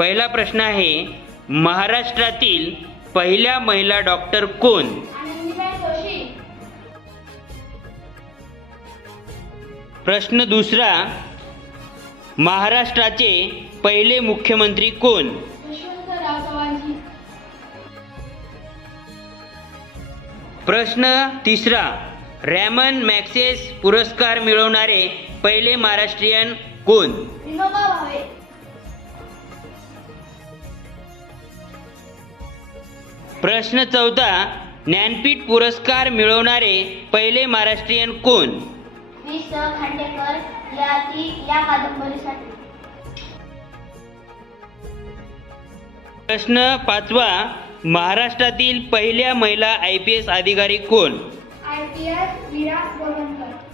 पहिला प्रश्न आहे, महाराष्ट्रातील पहिल्या महिला डॉक्टर कोण? प्रश्न दुसरा, महाराष्ट्राचे पहिले मुख्यमंत्री कोण? प्रश्न तिसरा, रॅमन मॅग्सेस पुरस्कार मिळवणारे पहिले महाराष्ट्रीयन कोण? प्रश्न चौथा, ज्ञानपीठ पुरस्कार मिळवणारे पहिले महाराष्ट्रीयन कोण? खांडेकर या कादंबरीसाठी. प्रश्न पाचवा, महाराष्ट्रातील पहिल्या महिला IPS अधिकारी कोण? IPS वीरा गोवणकर.